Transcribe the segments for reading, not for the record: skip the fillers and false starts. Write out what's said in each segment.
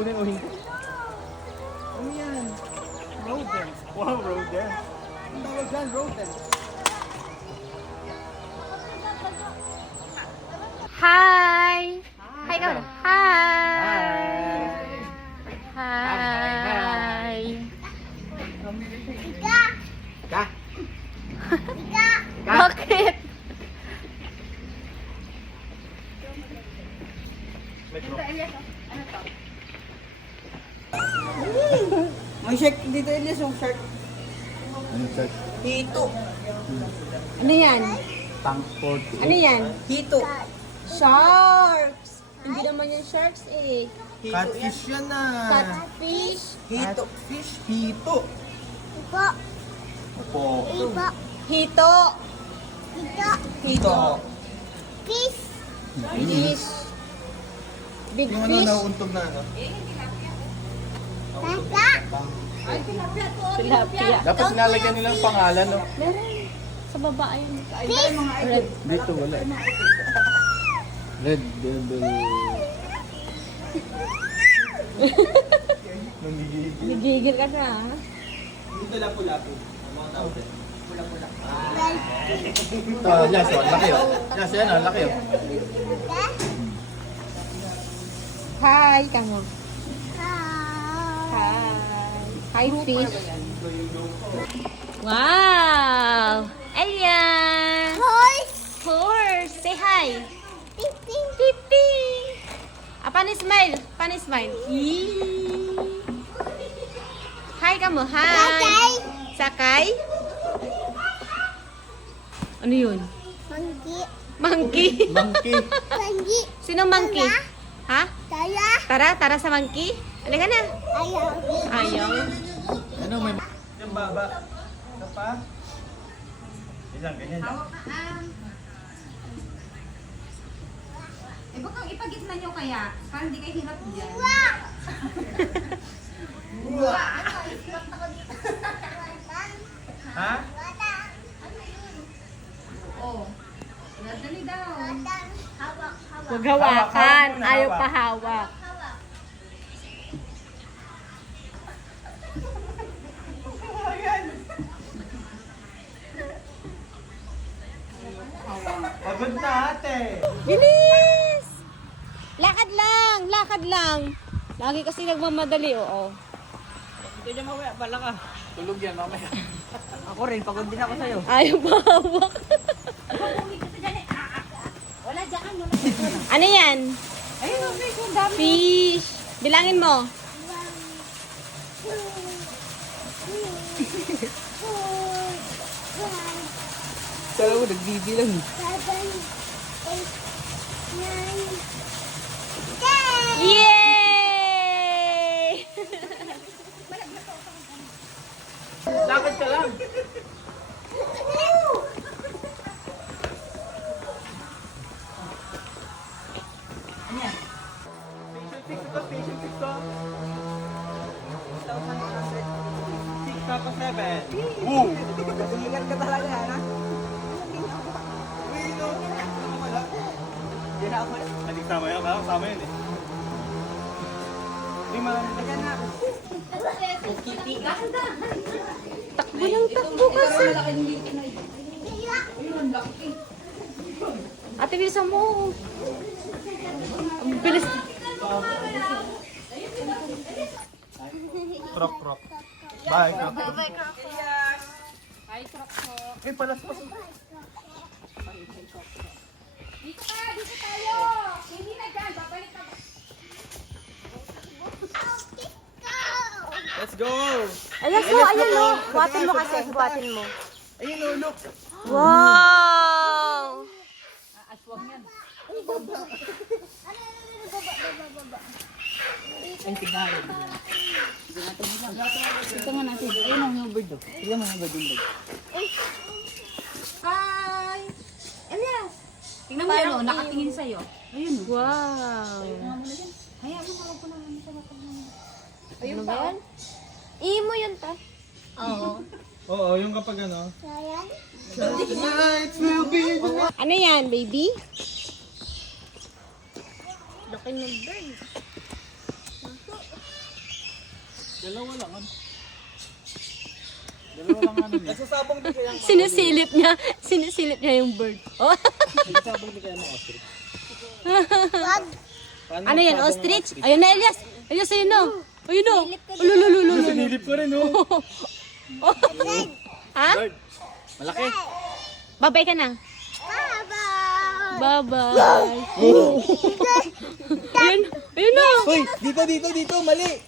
kunin o hindi? Ano yan? Rodent. Wow, rodent. Ang tawag dyan, rodent. Hi! Hi ka. Hi! Hi! Ka? Bakit? May shark dito, Elias, yung shark. Ano shark? Hito. Ano yan? Tank 40. Ano yan? Hito. Sharks! Hindi naman yan sharks eh. Catfish yan na. Catfish. Hito. Fish. Hito. Opo. Hito. Hito. Fish. Big Yung ano fish. nauuntog na ano? Tilapia. Dapat nalagyan nilang pangalan, no? Meron. Sa baba ayun. Red. Dito wala. Red Devil. Nanggigigil. Nagigil ka na. Dito lapu-lapu. Ah, yes, oh, laki oh. Yes, yan oh, laki oh. Hi, kamo. Hi. Hi, fish. Wow! Elian! Horse! Say hi! Piping! Paano smile? Paano smile? Yee! Hi ka mo, hi! Sakay? Ano yun? Monkey! Monkey. Sino monkey? Ha? Tara sa monkey. Halika na. Ayaw. Ano may yung baba? Ano pa? Ganyan lang. Eh, baka ipagitna nyo kaya, para hindi kayo hirap dyan. Ha? Oh, dali daw. Huwag hawakan. Hawak. Ayaw pa hawak. Pagod na ate. Bilis! Lakad lang! Lakad lang! Lagi kasi nagmamadali, oo. Ito dyan mamaya, bala ka. Tulog yan mamaya. Ako rin, pagod din ako sa'yo. Ayaw pa hawak. Ano yan? Ayun, may kung dami. Fish. Bilangin mo. Kala ko, nagbibilang. Yay! Lakad ka lang. Station 6 to. 6 tapos 7. Woo! Ingat ka talaga, ha? Uy, no. Wala. Hindi na ako. Balik sama yan. Sama yun eh. Hindi marami. Takbo ng takbo kasi. Ate, bilisan mo. Ang bilis. Krok. Bye, krok. Eh, palaspas. Dito tayo. Hindi na dyan, babalik na. Let's go! Ayan mo, ayan mo. Buhatin mo kasi, buhatin mo. Ayun oh, look. Wow! Ay, tignan. Ito nga natin. Ayun ang yung bird, oh. Tignan mo yung bird yung bird. Hi! Elias! Tingnan mo yun, nakatingin sa'yo. Ayun, oh. Wow! Hayaan mo, huwag ko na lang sa mata mo. Ano ba yan? Imo yun ta. Oo. Oo, yung kapag ano. Nights will be the night. Ano yan, baby? Laki ng bird. Dalawa lang ano. Dalawa lang ano niya. Nagsasabong din kaya ang Sinisilip niya yung bird. Oh. Nagsasabong din kaya ng ostrich. Ano yan, ostrich? Ayun na, Elias. Elias, ayun na. Ayun na. Ulululululu. Sinilip ko rin, oh. Ha? Bird. Malaki. Babay ka na. Bye-bye. Ayun, ayun na. Hoy, dito, mali.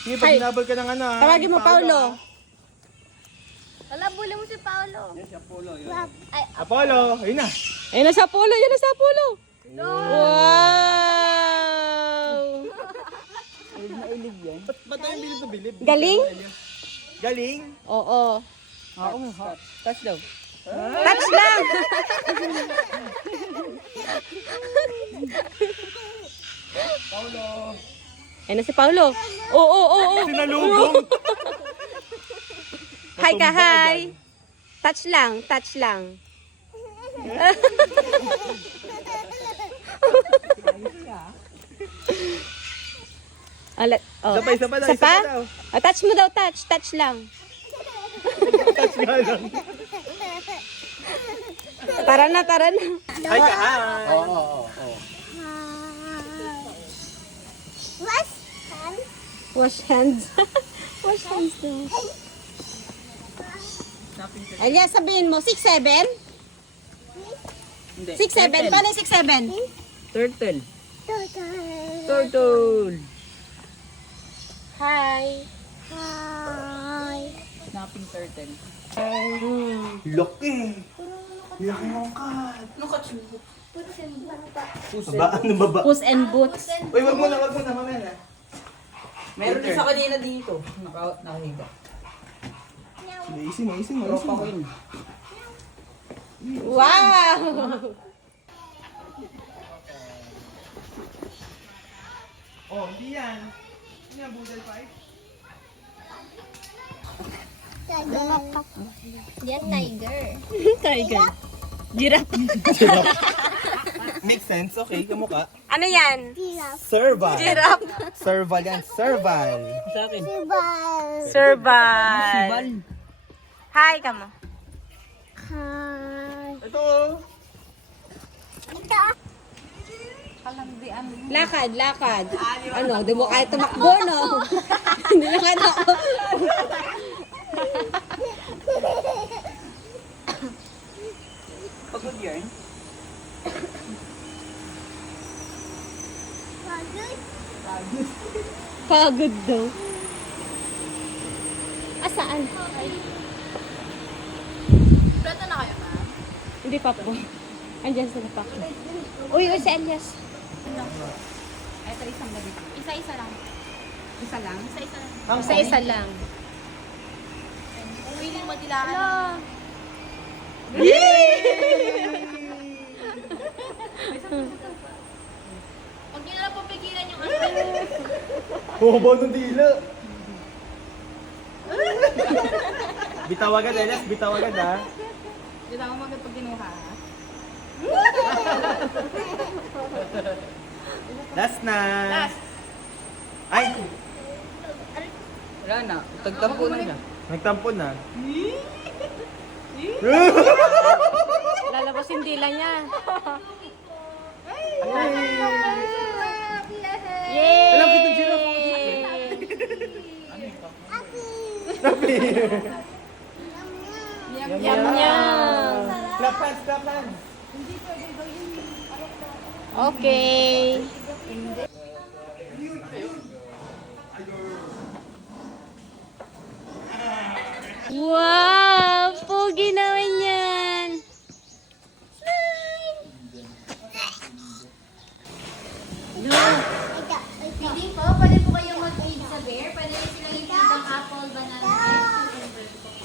Sige, pag hinabol ka ng ano, ha? Tawagin mo, Paulo. Wala, buli mo si Paolo. Apollo, ayun na. Ayun na sa Apollo, ayun na sa Apollo. Wow! Ba't tayo bilib na bilib? Galing? Galing. Oo. Touch daw. Touch lang! Paulo. Ayun na si Paulo. Oo. Sinalubong. Hi ka, hi. Touch lang, touch lang. Alat, oh. Isa pa daw, isa pa daw. Ah, touch mo daw, touch lang. Touch nga lang. Tara na. Hi ka, hi. Oo. Wash hands. Wash hands daw. Elias, sabihin mo, 6'7"? Hindi. 6'7"? Paano 6'7"? Turtle. Turtle. Hi. Snapping turtle. Laki. Laki ng kat. Baba. Puss and boots. Uy, wag mo na, mamaya na. Meron isa kanina dito. Nakahiga. Sige, easy mo. Tropa ko yun. Wow! Oh, hindi yan. Hindi yan, Budel 5. Yan, tiger. Tiger. Giraffe. Makes sense, okay, kamukha. Ano yan? Serval. Giraffe. Serval yan, serval. Sa akin. Survival. Sibal. Hi ka mo. Ito. Lakad. Ano, di mo kaya tumakbo, no? Hindi na kaya tumakbo. Pagod yarn. Pagod daw. Asaan? Plato na kayo, ma'am? Hindi pa po. Andiyan sa pa. Uy, si Elias. Ito isang gabi. Isa-isa lang. Isa lang. Isa-isa lang. Isa-isa lang. Kung willing mo dilaan. Huwag niyo na lang papigilan yung ano. Hubo ng dila. Bitaw agad, Elias. Bitaw agad, ha? Di ba mo pag kinuha? Last na. Last. Ay, Wala na. Tagtampo na siya. nagtampo na. Lalabas yung dila niya. Yay! Alam kitang giraffe. Yum. Clap hands. Okay. Wow! Pogi naman yan! Hindi po, pwede po kayong mag-feed sa bear. Pwede rin silang i-feed ng apple, banana, and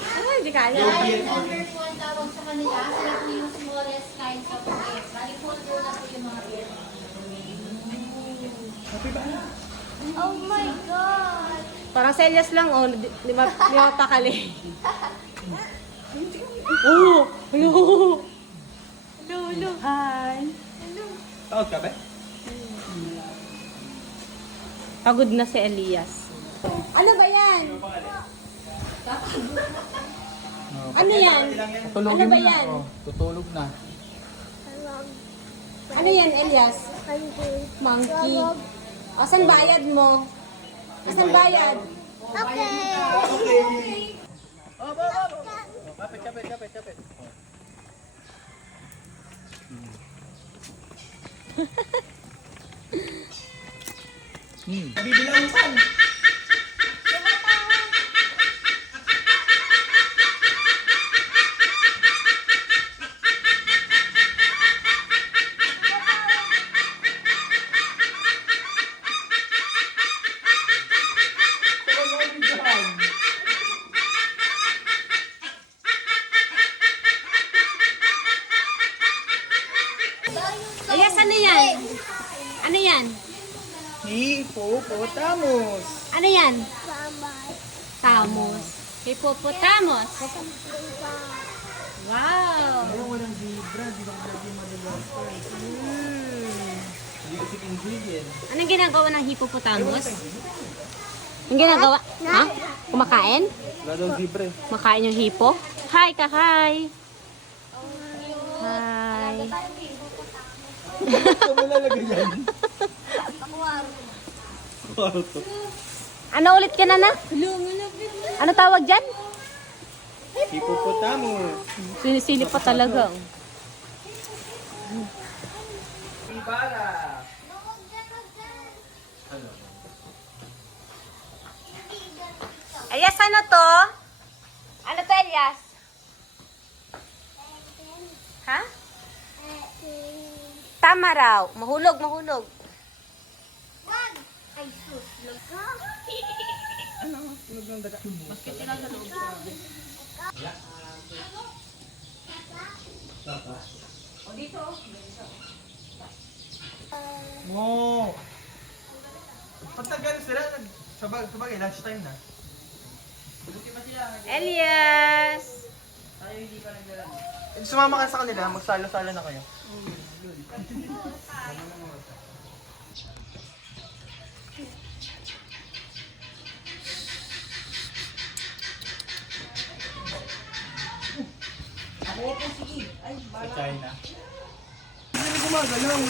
Ay, hindi ka alam. dahil number po ang tawag sa kanila, sila po yung smallest kinds of bears. Bali po na po yung mga bear. Oh my God! Parang sa Elias lang, oh. Di ba pakali? Oh! Hello! Hi! Takot ka ba? Pagod na si Elias. Ano ba yan? Ano yan? Ano ba yan? Tutulog na. Ano yan, Elias? Monkey. O, saan bayad mo? Saan bayad? Kapit. Bibilang pan. Elias, ano yan? Ano yan? Hippopotamus. Ano yan? Tamos. Hippopotamus. Wow! Walang zebra, di ba lagi Madagascar? Hindi kasi ingredient. Anong ginagawa ng hippopotamus? Ang ginagawa? Ha? Kumakain? Wala daw zebra. Makain yung hippo? Hi ka, hi! Hi! Ito mo lalagay yan. Kwarto. Ano ulit ka na? Ano tawag dyan? Hippopotamus. Sinisilip pa talaga. Ibara. Elias, ano to? Ano to, Elias? Ha? Tama raw. Mahulog. Mo. Pagtagal sila, sabagay, lunch time na. Elias! Sumama ka sa kanila, magsalo-salo na kayo. Sa China. Hindi gumagalaw.